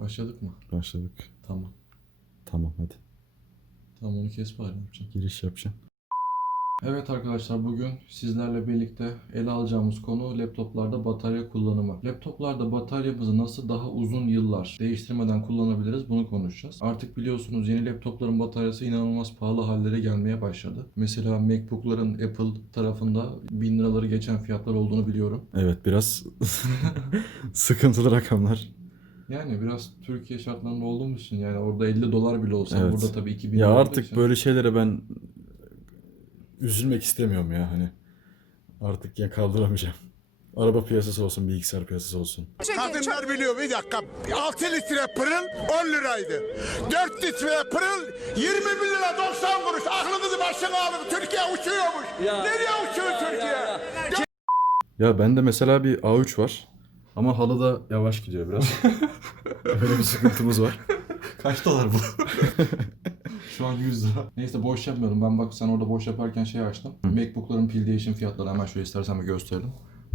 Başladık mı? Başladık. Tamam. Tamam hadi. Tamam onu kes bari yapacağım. Giriş yapacağım. Evet arkadaşlar bugün sizlerle birlikte ele alacağımız konu laptoplarda batarya kullanımı. Laptoplarda bataryamızı nasıl daha uzun yıllar değiştirmeden kullanabiliriz bunu konuşacağız. Artık biliyorsunuz yeni laptopların bataryası inanılmaz pahalı hallere gelmeye başladı. Mesela Macbook'ların Apple tarafında 1000 liraları geçen fiyatlar olduğunu biliyorum. Evet biraz sıkıntılı rakamlar. Yani biraz Türkiye şartlarında olduğumuz için yani orada 50 dolar bile olsa Evet. burada tabii 2000 Ya dolar artık için- böyle şeylere ben üzülmek istemiyorum ya hani. Artık ya kaldıramayacağım. Araba piyasası olsun, bilgisayar piyasası olsun. Kadınlar biliyor bir dakika. 6 litre pırıl 10 liraydı. 4 litre pırıl 21 lira 90 kuruş. Aklınızı başına alın. Türkiye uçuyormuş. Nereye uçuyor Türkiye? Ya bende mesela bir A3 var. Ama halı da yavaş gidiyor biraz. Öyle bir sıkıntımız var. Kaç dolar bu? Şu an 100 lira. Neyse boş yapmıyorum. Ben bak sen orada boş yaparken şey açtım. Macbook'ların pil değişim fiyatları hemen şöyle istersen bir gösterelim.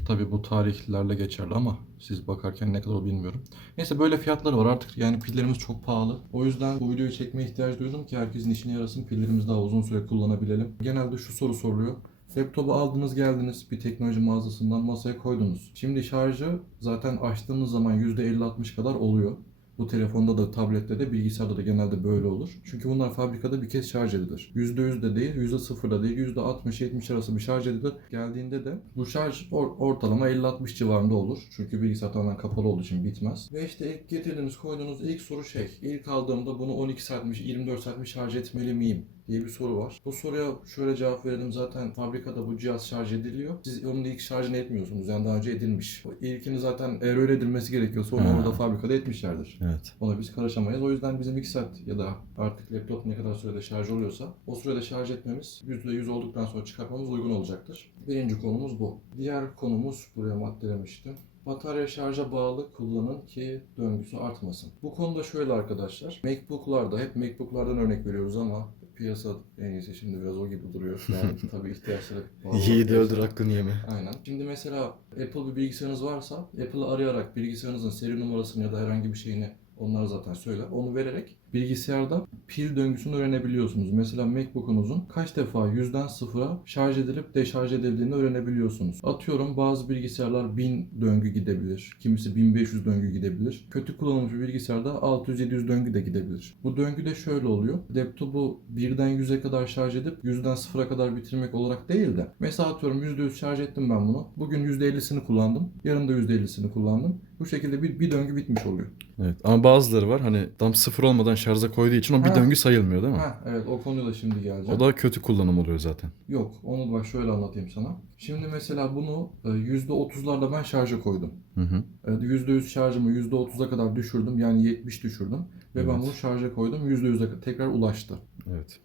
Tabii bu tarihlerle geçerli ama siz bakarken ne kadar bilmiyorum. Neyse böyle fiyatları var artık yani pillerimiz çok pahalı. O yüzden bu videoyu çekmeye ihtiyaç duydum ki herkesin işine yarasın pillerimizi daha uzun süre kullanabilelim. Genelde şu soru soruluyor. Laptopu aldınız geldiniz bir teknoloji mağazasından masaya koydunuz. Şimdi şarjı zaten açtığınız zaman %50-60 kadar oluyor. Bu telefonda da, tablette de, bilgisayarda da genelde böyle olur. Çünkü bunlar fabrikada bir kez şarj edilir. %100 de değil, %0 da değil, %60-70 arası bir şarj edilir. Geldiğinde de bu şarj or- ortalama 50-60 civarında olur. Çünkü bilgisayar tamamen kapalı olduğu için bitmez. Ve işte ilk getirdiniz, koyduğunuz ilk soru şey. İlk aldığımda bunu 12 saat mi, 24 saat mi şarj etmeli miyim? Diye bir soru var. Bu soruya şöyle cevap verelim. Zaten fabrikada bu cihaz şarj ediliyor. Siz onun ilk şarjını etmiyorsunuz. Yani daha önce edilmiş. O ilkini zaten eğer öyle edilmesi gerekiyorsa onu orada fabrikada etmişlerdir. Evet. Ona biz karışamayız. O yüzden bizim 2 saat ya da artık laptop ne kadar sürede şarj oluyorsa o sürede şarj etmemiz %100 olduktan sonra çıkartmamız uygun olacaktır. Birinci konumuz bu. Diğer konumuz buraya maddelemiştim. Batarya şarja bağlı kullanın ki döngüsü artmasın. Bu konuda şöyle arkadaşlar. Macbook'larda hep Macbook'lardan örnek veriyoruz ama piyasa en iyisi şimdi biraz o gibi duruyor. Yani tabii ihtiyaçlara bağlı. Yiğidi öldür hakkını yeme. Aynen. Şimdi mesela Apple bir bilgisayarınız varsa Apple'ı arayarak bilgisayarınızın seri numarasını ya da herhangi bir şeyini onlar zaten söyler. Onu vererek bilgisayarda pil döngüsünü öğrenebiliyorsunuz. Mesela Macbook'unuzun kaç defa yüzden sıfıra şarj edilip deşarj edildiğini öğrenebiliyorsunuz. Atıyorum bazı bilgisayarlar 1000 döngü gidebilir. Kimisi 1500 döngü gidebilir. Kötü kullanılmış bir bilgisayarda 600-700 döngü de gidebilir. Bu döngü de şöyle oluyor. Laptopu birden 100'e kadar şarj edip 100'den 0'a kadar bitirmek olarak değil de mesela atıyorum %100 şarj ettim ben bunu. Bugün %50'sini kullandım. Yarın da %50'sini kullandım. Bu şekilde bir, bir döngü bitmiş oluyor. Evet. Ama bazıları var hani tam sıfır olmadan şarja koyduğu için o bir Ha. döngü sayılmıyor değil mi? Ha, evet o konuya da şimdi geleceğim. O da kötü kullanım oluyor zaten. Yok onu bak şöyle anlatayım sana. Şimdi mesela bunu e, %30'larda ben şarja koydum. Hı hı. E, %100 şarjımı %30'a kadar düşürdüm. Yani 70 düşürdüm. Ve ben Evet. bunu şarja koydum. %100'e tekrar ulaştı. Evet.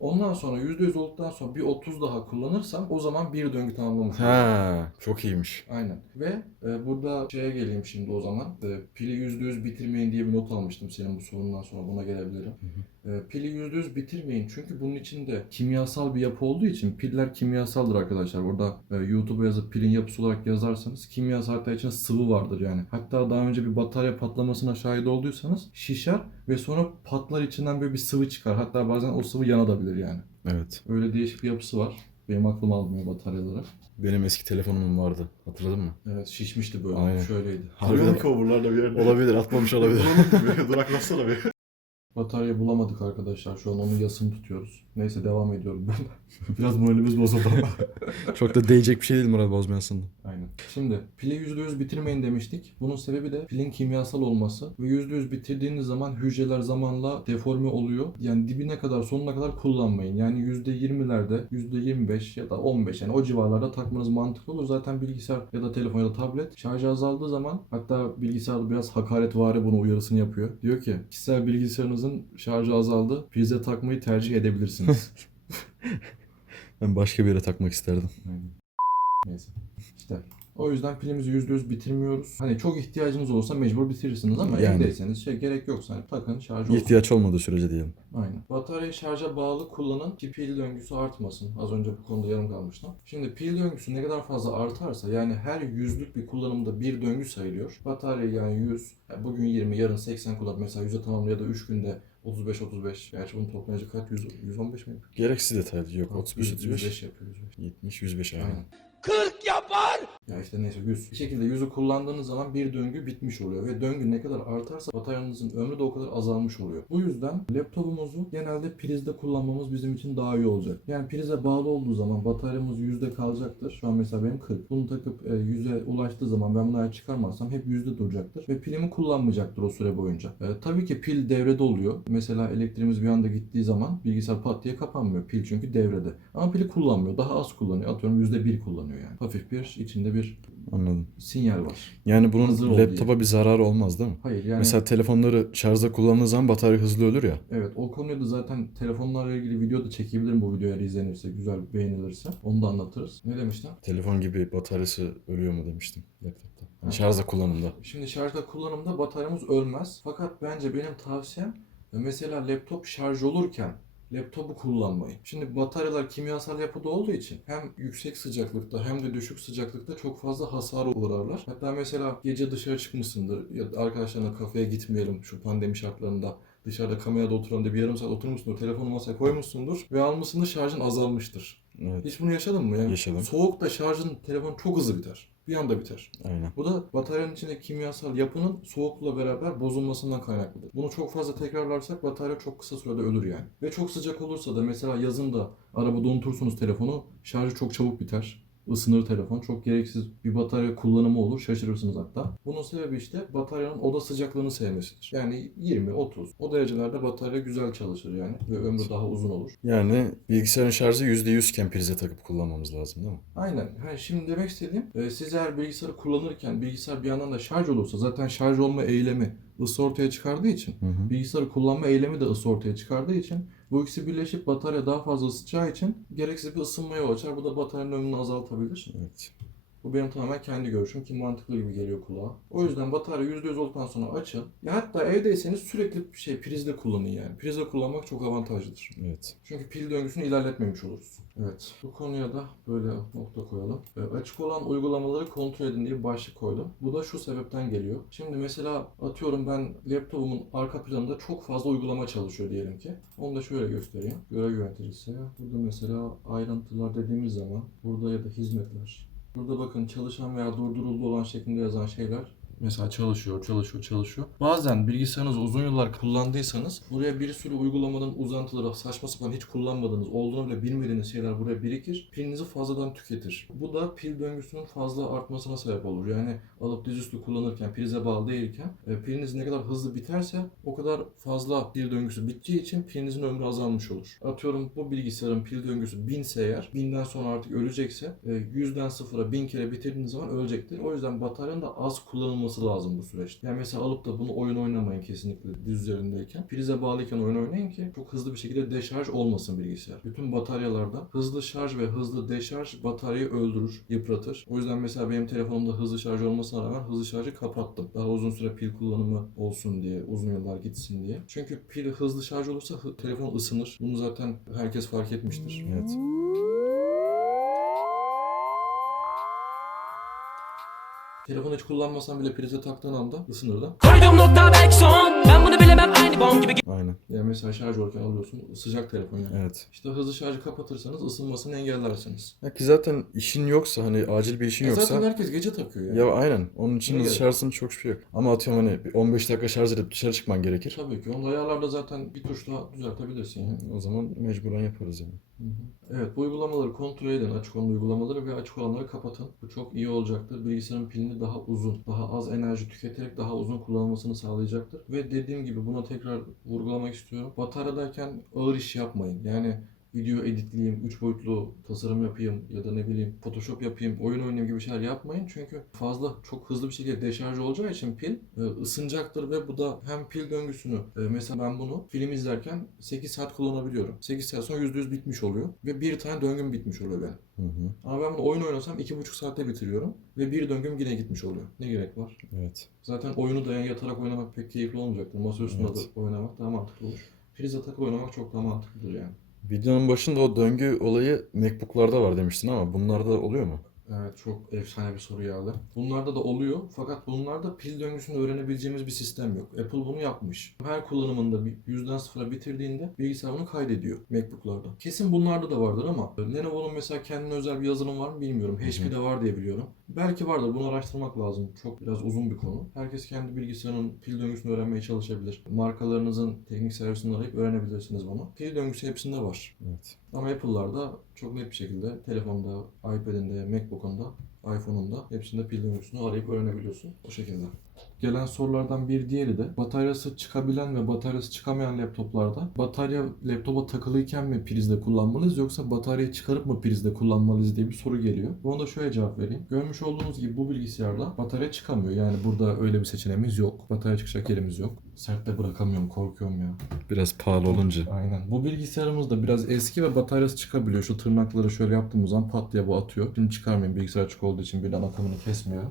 Ondan sonra %100 olduktan sonra bir 30 daha kullanırsam o zaman bir döngü tamamlamış olurum. Ha, çok iyiymiş. Aynen. Ve e, burada şeye geleyim şimdi o zaman. E, pili %100 bitirmeyin diye bir not almıştım senin bu sorundan sonra buna gelebilirim. E, pili %100 bitirmeyin çünkü bunun içinde kimyasal bir yapı olduğu için piller kimyasaldır arkadaşlar. Orada e, YouTube'a yazıp pilin yapısı olarak yazarsanız kimyasal hatta içinde sıvı vardır yani. Hatta daha önce bir batarya patlamasına şahit olduysanız şişer ve sonra patlar içinden böyle bir sıvı çıkar. Hatta bazen o sıvı yanabilir yani. Evet. Öyle değişik bir yapısı var. Benim aklım almıyor bataryalara. Benim eski telefonumun vardı. Hatırladın mı? Evet şişmişti böyle. Aynen. Şöyleydi. Harbiden ki o buralarda bir yerde. olabilir, atmamış olabilir. bir duraklatsana bir. Batarya bulamadık arkadaşlar. Şu an onun yasını tutuyoruz. Neyse devam ediyorum ben. Biraz moralimiz bozuldu ama. çok da değecek bir şey değil moral bozma aslında. Aynen. Şimdi pili %100 bitirmeyin demiştik. Bunun sebebi de pilin kimyasal olması. Ve %100 bitirdiğiniz zaman hücreler zamanla deforme oluyor. Yani dibine kadar sonuna kadar kullanmayın. Yani %20'lerde %25 ya da 15 yani o civarlarda takmanız mantıklı olur. Zaten bilgisayar ya da telefon ya da tablet şarjı azaldığı zaman hatta bilgisayar biraz hakaretvari bunu uyarısını yapıyor. Diyor ki kişisel bilgisayarınızın şarjı azaldı. Prize takmayı tercih edebilirsiniz. Ben başka bir yere takmak isterdim. Neyse. İşte O yüzden pilimizi %100 bitirmiyoruz. Hani çok ihtiyacınız olursa mecbur bitirirsiniz ama Yani. evdeyseniz şey gerek yoksa hani takın şarj olsun. İhtiyaç olmadığı sürece diyelim. Aynen. Bataryayı şarja bağlı kullanın ki pil döngüsü artmasın. Az önce bu konuda yarım kalmıştım. Şimdi pil döngüsü ne kadar fazla artarsa yani her yüzlük bir kullanımda bir döngü sayılıyor. Batarya yani 100, ya bugün 20, yarın 80 kullan. Mesela 100'e tamamlı ya da 3 günde 35-35. Gerçi bunun toplayıcı kaç? 100, 115 mi? Gereksiz detaylı yok. 35 100, 35 105 yapıyor. 105. 70 105 aynen. Aynen. 40 yapar! Ya işte neyse 100. Bir şekilde 100'ü kullandığınız zaman bir döngü bitmiş oluyor. Ve döngü ne kadar artarsa bataryanızın ömrü de o kadar azalmış oluyor. Bu yüzden laptopumuzu genelde prizde kullanmamız bizim için daha iyi olacak. Yani prize bağlı olduğu zaman bataryamız yüzde kalacaktır. Şu an mesela benim 40. Bunu takıp e, 100'e ulaştığı zaman ben bunu çıkarmazsam hep yüzde duracaktır. Ve pilimi kullanmayacaktır o süre boyunca. E, tabii ki pil devrede oluyor. Mesela elektriğimiz bir anda gittiği zaman bilgisayar pat diye kapanmıyor. Pil çünkü devrede. Ama pili kullanmıyor. Daha az kullanıyor. Atıyorum yüzde bir kullanıyor yani. Hafif bir içinde bir Anladım. sinyal var. Yani bunun Hazır ol laptopa bir zararı olmaz değil mi? Hayır yani Mesela telefonları şarjda kullandığı zaman batarya hızlı ölür ya. evet o konuyu da zaten telefonlarla ilgili video da çekebilirim bu video eğer izlenirse, güzel beğenilirse. Onu da anlatırız. Ne demiştim? Telefon gibi bataryası ölüyor mu demiştim laptopta. Ha. şarjda kullanımda. Şimdi şarjda kullanımda bataryamız ölmez. Fakat bence benim tavsiyem e, mesela laptop şarj olurken laptopu kullanmayın. Şimdi bataryalar kimyasal yapıda olduğu için hem yüksek sıcaklıkta hem de düşük sıcaklıkta çok fazla hasar uğrarlar. Hatta mesela gece dışarı çıkmışsındır ya da arkadaşlarına kafeye gitmeyelim şu pandemi şartlarında dışarıda kamerada oturalım diye bir yarım saat oturmuşsundur, telefonu masaya koymuşsundur ve almışsındır şarjın azalmıştır. Evet. Hiç bunu yaşadın mı? Yani Yaşadım. Soğukta şarjın telefon çok hızlı biter. Bir anda biter. Aynen. Bu da bataryanın içindeki kimyasal yapının soğukla beraber bozulmasından kaynaklıdır. Bunu çok fazla tekrarlarsak batarya çok kısa sürede ölür yani. Ve çok sıcak olursa da mesela yazın da arabada unutursunuz telefonu şarjı çok çabuk biter. Isınır telefon. Çok gereksiz bir batarya kullanımı olur. Şaşırırsınız hatta. Bunun sebebi işte bataryanın oda sıcaklığını sevmesidir. Yani 20-30. O derecelerde batarya güzel çalışır yani. Ve ömrü daha uzun olur. Yani bilgisayarın şarjı %100 iken prize takıp kullanmamız lazım değil mi? Aynen. Ha, şimdi demek istediğim e, siz eğer bilgisayarı kullanırken bilgisayar bir yandan da şarj olursa zaten şarj olma eylemi ısı ortaya çıkardığı için Hı hı. bilgisayarı kullanma eylemi de ısı ortaya çıkardığı için bu ikisi birleşip batarya daha fazla ısıtacağı için gereksiz bir ısınmaya yol açar. Bu da bataryanın ömrünü azaltabilir. Evet. Bu benim tamamen kendi görüşüm ki mantıklı gibi geliyor kulağa. O yüzden batarya %100 olduktan sonra açın. Ya hatta evdeyseniz sürekli bir şey prizle kullanın yani. Prizle kullanmak çok avantajlıdır. Evet. Çünkü pil döngüsünü ilerletmemiş oluruz. Evet. Bu konuya da böyle nokta koyalım. Ee, açık olan uygulamaları kontrol edin diye bir başlık koydum. Bu da şu sebepten geliyor. Şimdi mesela atıyorum ben laptopumun arka planında çok fazla uygulama çalışıyor diyelim ki. Onu da şöyle göstereyim. Görev yöneticisi. Burada mesela ayrıntılar dediğimiz zaman burada ya da hizmetler. Burada bakın çalışan veya durduruldu olan şeklinde yazan şeyler Mesela çalışıyor, çalışıyor, çalışıyor. Bazen bilgisayarınızı uzun yıllar kullandıysanız buraya bir sürü uygulamadan uzantıları saçma sapan hiç kullanmadığınız, olduğunu bile bilmediğiniz şeyler buraya birikir. Pilinizi fazladan tüketir. Bu da pil döngüsünün fazla artmasına sebep olur. Yani alıp dizüstü kullanırken, prize bağlı değilken e, piliniz ne kadar hızlı biterse o kadar fazla pil döngüsü bittiği için pilinizin ömrü azalmış olur. Atıyorum bu bilgisayarın pil döngüsü 1000 ise eğer, 1000'den sonra artık ölecekse e, 100'den sıfıra 1000 kere bitirdiğiniz zaman ölecektir. O yüzden bataryanın da az kullanılması lazım bu süreçte. Yani mesela alıp da bunu oyun oynamayın kesinlikle diz üzerindeyken. Prize bağlıyken oyun oynayın ki çok hızlı bir şekilde deşarj olmasın bilgisayar. Bütün bataryalarda hızlı şarj ve hızlı deşarj bataryayı öldürür, yıpratır. O yüzden mesela benim telefonumda hızlı şarj olmasına rağmen hızlı şarjı kapattım. Daha uzun süre pil kullanımı olsun diye, uzun yıllar gitsin diye. Çünkü pil hızlı şarj olursa telefon ısınır. Bunu zaten herkes fark etmiştir. Evet. Telefonu hiç kullanmasan bile prize taktığın anda ısınır da. Koydum nokta belki son Ben bunu bilemem aynı bom gibi Aynen. Yani mesela şarj olurken alıyorsun sıcak telefon yani. Evet. İşte hızlı şarjı kapatırsanız ısınmasını engellersiniz. Ya ki zaten işin yoksa hani acil bir işin E yoksa zaten herkes gece takıyor yani. ya aynen. Onun için Ne hızlı gerek? şarjın çok şey yok. Ama atıyorum hani bir 15 dakika şarj edip dışarı çıkman gerekir. Tabii ki. Onu ayarlarda zaten bir tuşla düzeltebilirsin yani. O zaman mecburen yaparız yani. Evet bu uygulamaları kontrol edin. Açık olan uygulamaları ve açık olanları kapatın. Bu çok iyi olacaktır. Bilgisayarın pilini daha uzun, daha az enerji tüketerek daha uzun kullanılmasını sağlayacaktır. Ve dediğim gibi buna tekrar vurgulamak istiyorum. Bataryadayken ağır iş yapmayın. Yani video editleyeyim, 3 boyutlu tasarım yapayım ya da ne bileyim Photoshop yapayım, oyun oynayayım gibi şeyler yapmayın. Çünkü fazla çok hızlı bir şekilde deşarj olacağı için pil e, ısınacaktır ve bu da hem pil döngüsünü e, mesela ben bunu film izlerken 8 saat kullanabiliyorum. 8 saat sonra %100 bitmiş oluyor ve bir tane döngüm bitmiş oluyor benim. Hı hı. Ama ben bunu oyun oynasam 2,5 saatte bitiriyorum ve bir döngüm yine gitmiş oluyor. Ne gerek var? Evet. Zaten oyunu da yani yatarak oynamak pek keyifli olmayacaktır. Masa üstünde Evet. de oynamak daha mantıklı olur. Prize takıp oynamak çok daha mantıklıdır yani. Videonun başında o döngü olayı MacBook'larda var demiştin ama bunlarda oluyor mu? Evet çok efsane bir soru geldi. Bunlarda da oluyor fakat bunlarda pil döngüsünü öğrenebileceğimiz bir sistem yok. Apple bunu yapmış. Her kullanımında yüzden sıfıra bitirdiğinde bilgisayar bunu kaydediyor MacBook'larda. Kesin bunlarda da vardır ama Lenovo'nun mesela kendine özel bir yazılım var mı bilmiyorum. HP'de var diye biliyorum. Belki vardır. Bunu araştırmak lazım. Çok biraz uzun bir konu. Herkes kendi bilgisayarının pil döngüsünü öğrenmeye çalışabilir. Markalarınızın teknik servisini arayıp öğrenebilirsiniz bunu. Pil döngüsü hepsinde var. Evet. Ama Apple'larda çok net bir şekilde telefonda, iPad'inde, MacBook'unda, iPhone'unda hepsinde pil döngüsünü arayıp öğrenebiliyorsun. O şekilde. Gelen sorulardan bir diğeri de bataryası çıkabilen ve bataryası çıkamayan laptoplarda batarya laptopa takılıyken mi prizde kullanmalıyız yoksa bataryayı çıkarıp mı prizde kullanmalıyız diye bir soru geliyor. Buna da şöyle cevap vereyim. Görmüş olduğunuz gibi bu bilgisayarda batarya çıkamıyor. Yani burada öyle bir seçeneğimiz yok. Batarya çıkacak yerimiz yok. Sertte bırakamıyorum, korkuyorum ya. Biraz pahalı olunca. Aynen. Bu bilgisayarımız da biraz eski ve bataryası çıkabiliyor. Şu tırnakları şöyle yaptığımız zaman pat diye bu atıyor. Şimdi çıkarmayayım bilgisayar açık olduğu için birden akımını kesmiyor.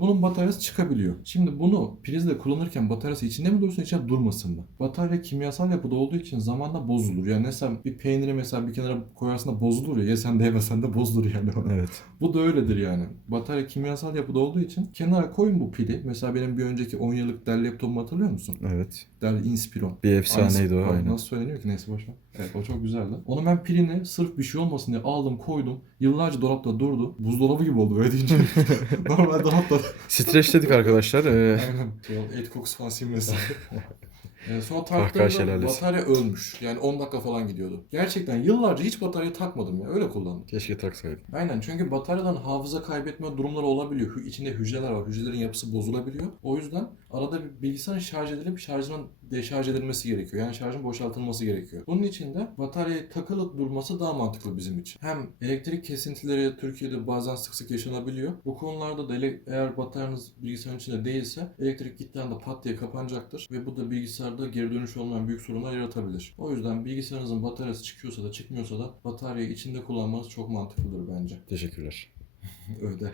Bunun bataryası çıkabiliyor. Şimdi bunu prizle kullanırken bataryası içinde mi dursun içinde durmasın mı? Batarya kimyasal yapıda olduğu için zamanla bozulur. Yani mesela bir peyniri mesela bir kenara koyarsın da bozulur ya. Yesen de yemesen de bozulur yani. Evet. Bu da öyledir yani. Batarya kimyasal yapıda olduğu için kenara koyun bu pili. Mesela benim bir önceki 10 yıllık Dell laptopumu hatırlıyor musun? Evet. Dell Inspiron. Bir efsaneydi o aynen. Nasıl söyleniyor ki neyse boş ver. Evet o çok güzeldi. Onu ben pilini sırf bir şey olmasın diye aldım koydum. Yıllarca dolapta durdu. Buzdolabı gibi oldu böyle deyince. Normal dolapta. Streçledik arkadaşlar. Ee, Aynen. Et kokusu falan sinmesin. Ee, sonra taktığımda şelalesi. batarya ölmüş. Yani 10 dakika falan gidiyordu. Gerçekten yıllarca hiç batarya takmadım ya. Öyle kullandım. keşke taksaydım. Aynen çünkü bataryadan hafıza kaybetme durumları olabiliyor. Hü- İçinde hücreler var. Hücrelerin yapısı bozulabiliyor. O yüzden arada bir bilgisayarın şarj edilip şarjının deşarj edilmesi gerekiyor. Yani şarjın boşaltılması gerekiyor. Bunun için de bataryayı takılı durması daha mantıklı bizim için. Hem elektrik kesintileri Türkiye'de bazen sık sık yaşanabiliyor. Bu konularda da ele- eğer bataryanız bilgisayarın içinde değilse elektrik gittiği anda pat diye kapanacaktır. Ve bu da bilgisayarda geri dönüş olmayan büyük sorunlar yaratabilir. O yüzden bilgisayarınızın bataryası çıkıyorsa da çıkmıyorsa da bataryayı içinde kullanmanız çok mantıklıdır bence. Teşekkürler. Öyle.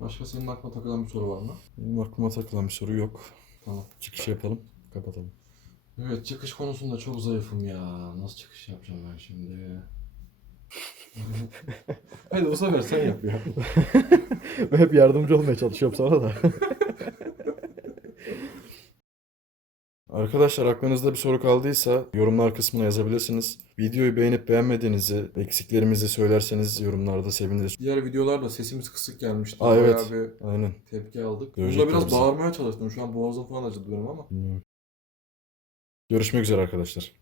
Başka senin aklına takılan bir soru var mı? Benim aklıma takılan bir soru yok. Tamam. Çıkış yapalım. Kapatalım. Evet çıkış konusunda çok zayıfım ya. Nasıl çıkış yapacağım ben şimdi? Hadi o sefer sen yap ya. Ben hep yardımcı olmaya çalışıyorum sana da. Arkadaşlar aklınızda bir soru kaldıysa yorumlar kısmına yazabilirsiniz. Videoyu beğenip beğenmediğinizi, eksiklerimizi söylerseniz yorumlarda seviniriz. Diğer videolarda sesimiz kısık gelmişti. Aa, evet. Bayağı bir Aynen. tepki aldık. Burada biraz bizi. bağırmaya çalıştım. Şu an boğazım falan acıdı benim ama. Bilmiyorum. Görüşmek üzere arkadaşlar.